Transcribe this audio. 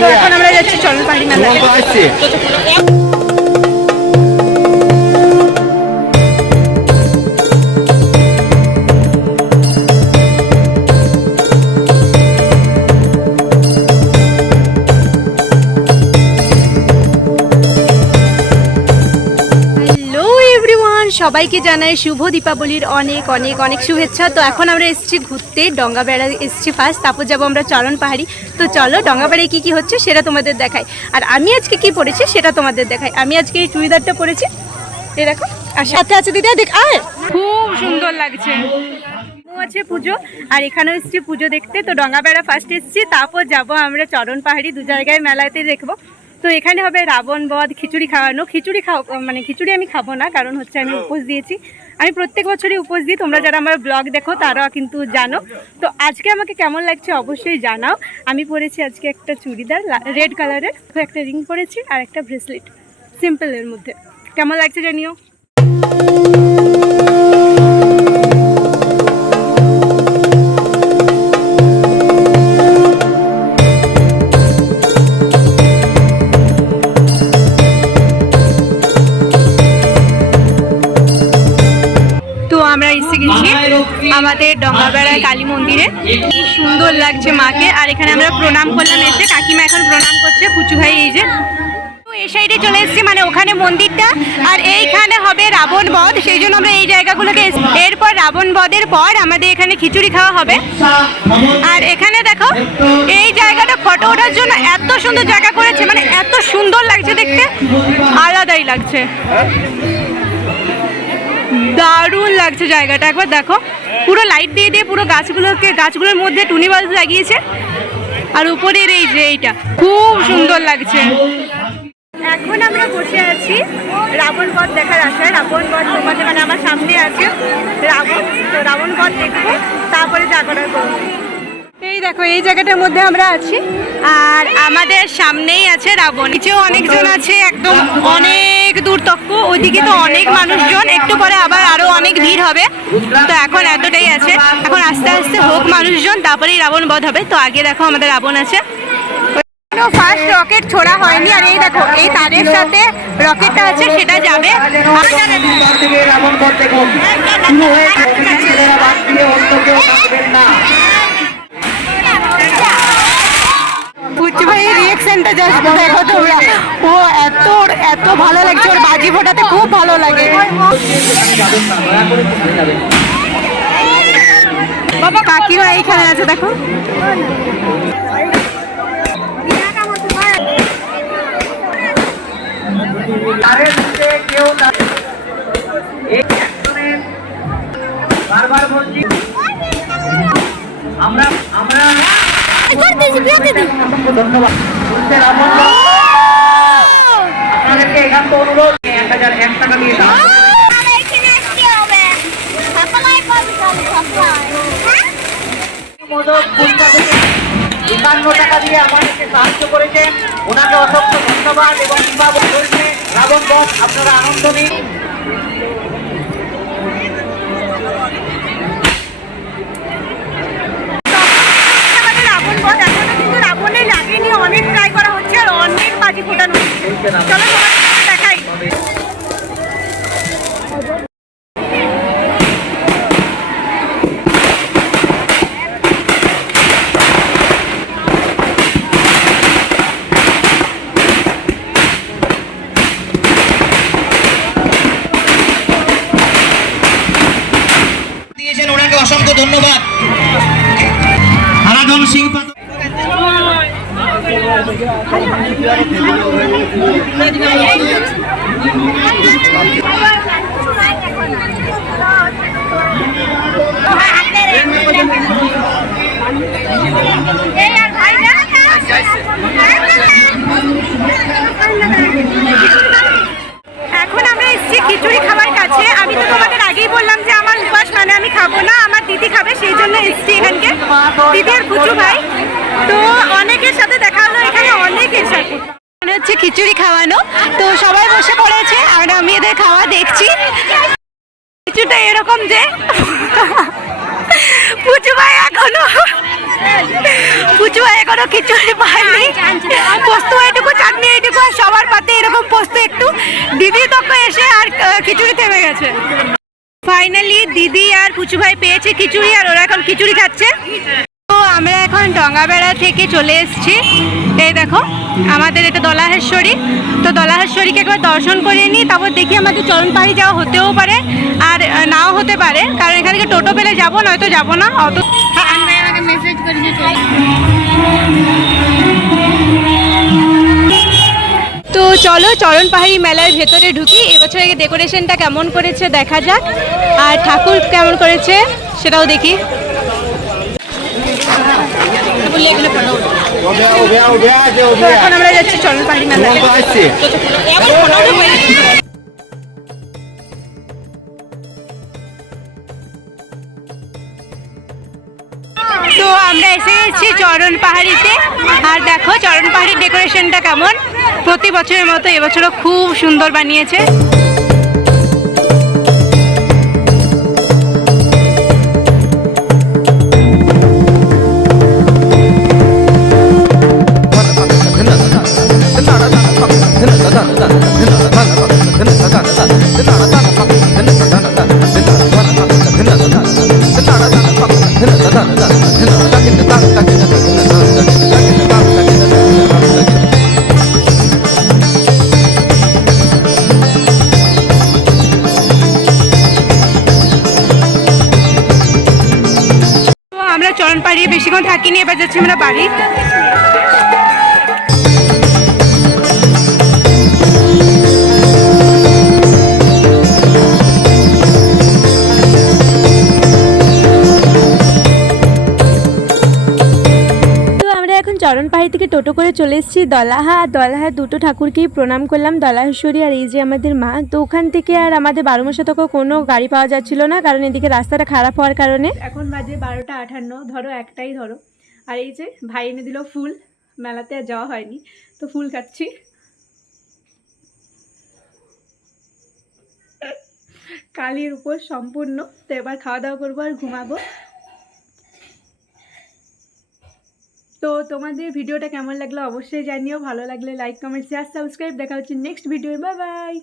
তো এখন আমরা যাচ্ছি চরণ পাহাড়ি মেলাতে। সবাইকে জানাই শুভ দীপাবলির অনেক অনেক অনেক শুভেচ্ছা। তো এখন আমরা এসেছি ঘুরতে, ডঙ্গা বেড়া এসেছি ফার্স্ট, তারপর যাবো আমরা চরণ পাহাড়ি। তো চলো ডঙ্গা বেড়ায় কী কী হচ্ছে সেটা তোমাদের দেখাই, আর আমি আজকে কি পরেছি সেটা তোমাদের দেখাই। আমি আজকে এই চুড়িদারটা পরেছি, এই দেখো, আর সাথে আছে দিদা, দেখ আয়, খুব সুন্দর লাগছে। আছে পুজো, আর এখানেও এসেছি পুজো দেখতে। তো ডঙ্গা বেড়া ফার্স্ট এসেছি, তারপর যাবো আমরা চরণ পাহাড়ি, দু জায়গায় মেলাতে দেখবো। তো এখানে হবে রাবণ বধ, খিচুড়ি খাওয়ানো। মানে খিচুড়ি আমি খাবো না, কারণ হচ্ছে আমি উপোস দিয়েছি। আমি প্রত্যেক বছরই উপোস দিই, তোমরা যারা আমার ব্লগ দেখো তারা কিন্তু জানো। তো আজকে আমাকে কেমন লাগছে অবশ্যই জানাও। আমি পরেছি আজকে একটা চুড়িদার রেড কালারের, একটা রিং পরেছি আর একটা ব্রেসলেট সিম্পলের মধ্যে। কেমন লাগছে জানিও। আমাদের ডঙ্গাবেড়া কালী মন্দিরে কি সুন্দর লাগছে মাকে, আর এখানে আমরা প্রণাম করলাম এসে। কাকিমা এখন প্রণাম করছে, পুচু ভাই এই যে। এই সাইডে চলে এসেছি, মানে ওখানে মন্দিরটা, আর এইখানে হবে রাবণ বধ, সেই জন্য আমরা এই জায়গাগুলোকে। এরপর রাবণ বধের পর আমাদের এখানে খিচুড়ি খাওয়া হবে। আর এখানে দেখো এই জায়গাটা ফটো ওঠার জন্য এত সুন্দর জায়গা করেছে, মানে এত সুন্দর লাগছে দেখতে, আলাদাই লাগছে, দারুণ লাগছে জায়গাটা। একবার দেখো, পুরো লাইট দিয়ে দিয়ে পুরো গাছগুলোর মধ্যে টুনি বাল্ব লাগিয়েছে, আর উপরের এই যে এইটা খুব সুন্দর লাগছে। এখন আমরা বসে আছি রাবণ বধ দেখার আশায়। রাবণ বধ তোমাদের মানে আমার সামনে আছে রাবণ, তো রাবণ বধ দেখবো, তারপরে যা করার করবো। এই দেখো এই জায়গাটার মধ্যে আমরা আছি, আর আমাদের সামনেই আছে রাবণ। নিচেও অনেকজন আছে, একদম অনেক দূর তক, ওইদিকে তো অনেক মানুষজন, একটু পরে আবার আরো অনেক ভিড় হবে। তো এখন এতটাই আছে, এখন আস্তে আস্তে হোক মানুষজন, তারপরেই রাবণ বধ হবে। তো আগে দেখো আমাদের রাবণ আছে। ফার্স্ট রকেট ছোড়া হয়নি, আর এই দেখো এই তারের সাথে রকেটটা আছে, সেটা যাবে। পুচু ভাই রিঅ্যাকশনটা জাস্ট দেখো তোমরা, ও এত ভালো লাগছে, ওর বাজি ফোটাতে খুব ভালো লাগে। বাবা কাকিমা এইখানে আছে দেখো। বারবার বলছি আমরা ধন্যবাদ আপনাদেরকে একান্ত অনুরোধ 1001 টাকা দিয়ে দাও। 51 টাকা দিয়ে আমাদেরকে সাহায্য করেছেন, ওনাকে অসংখ্য ধন্যবাদ। এবং রাবণ বধ আপনারা আনন্দ নিন। রাবণের লাগেনি, অনেক ট্রাই করা হচ্ছে, আর অনেক বাজি ফোটানো হচ্ছে। চলো তোমাদের দেখাই। দিয়েছেন, ওনাকে অসংখ্য ধন্যবাদ। আরাধন সিং এখন আমরা এসেছি খিচুড়ি খাবার কাছে। আমি তো তোমাদের আগেই বললাম যে আমার উপাস, মানে আমি খাবো না, আমার দিদি খাবে, সেই জন্য এসেছি এখানকে। দিদি আর পুচু ভাই, তো অনেকের সাথে দেখা হলো এখানে, অনেকের সাথে মনে হচ্ছে খিচুড়ি খাওয়ানো। তো সবাই বসে পড়েছে, আর আমি এদের খাওয়া দেখছি। কিছুটা এরকম যে পুচু ভাই এখনো এখনো খিচুড়ি পাইনি, পোস্ত এইটুকু, চাটনি এইটুকু, আর সবার পাতে এরকম পোস্ত একটু। দিদি তখন এসে আর খিচুড়ি থেমে গেছে। ফাইনালি দিদি আর পুচু ভাই পেয়েছে খিচুড়ি, আর ওরা এখন খিচুড়ি খাচ্ছে। তো আমরা এখন ডঙ্গাবেড়া থেকে চলে এসেছি। এই দেখো আমাদের এটা দলাহেশ্বরী। তো দলাহেশ্বরীকে একবার দর্শন করে নিই, তারপর দেখি আমাদের চরণ পাহাড়ি যাওয়া হতেও পারে আর নাও হতে পারে, কারণ এখান থেকে টোটো পেলে যাবো, নয়তো যাবো না অত। মেসেজ করে তো চলো চরণ পাহাড়ি মেলার ভেতরে ঢুকি। এবছর ডেকোরেশনটা কেমন করেছে দেখা যাক, আর ঠাকুর কেমন করেছে সেটাও দেখি। তো এখন আমরা যাচ্ছি চরণ পাহাড়ি মেলাতে। তো আমরা এসে গেছি চরণ পাহাড়িতে, আর দেখো চরণ পাহাড়ির ডেকোরেশনটা কেমন। প্রতি বছরের মতো এবছরও খুব সুন্দর বানিয়েছে। আমরা চরণ পাহাড়ি বেশিক্ষণ থাকিনি, এবার যাচ্ছি আমরা বাড়ি। চরণ পাহাড়ি থেকে টোটো করে চলে এসেছি দলাহা। আর দলাহা দুটো ঠাকুরকেই প্রণাম করলাম, দলাহেশ্বরী আর এই যে আমাদের মা। তো ওখান থেকে আর আমাদের 12 শতক কোনো গাড়ি পাওয়া যাচ্ছিল না, কারণ এদিকে রাস্তাটা খারাপ হওয়ার কারণে। এখন বাজে 12:58, ধরো একটাই ধরো। আর এই যে ভাই এনে দিল ফুল, মেলাতে আর যাওয়া হয়নি তো ফুল খাচ্ছি। কালির উপর সম্পূর্ণ। তো এবার খাওয়া দাওয়া করবো আর ঘুমাবো। তো তোমাদের ভিডিওটা কেমন লাগলো অবশ্যই জানিও, ভালো লাগলে লাইক কমেন্ট শেয়ার সাবস্ক্রাইব। দেখা হচ্ছে নেক্সট ভিডিও, বাই বাই।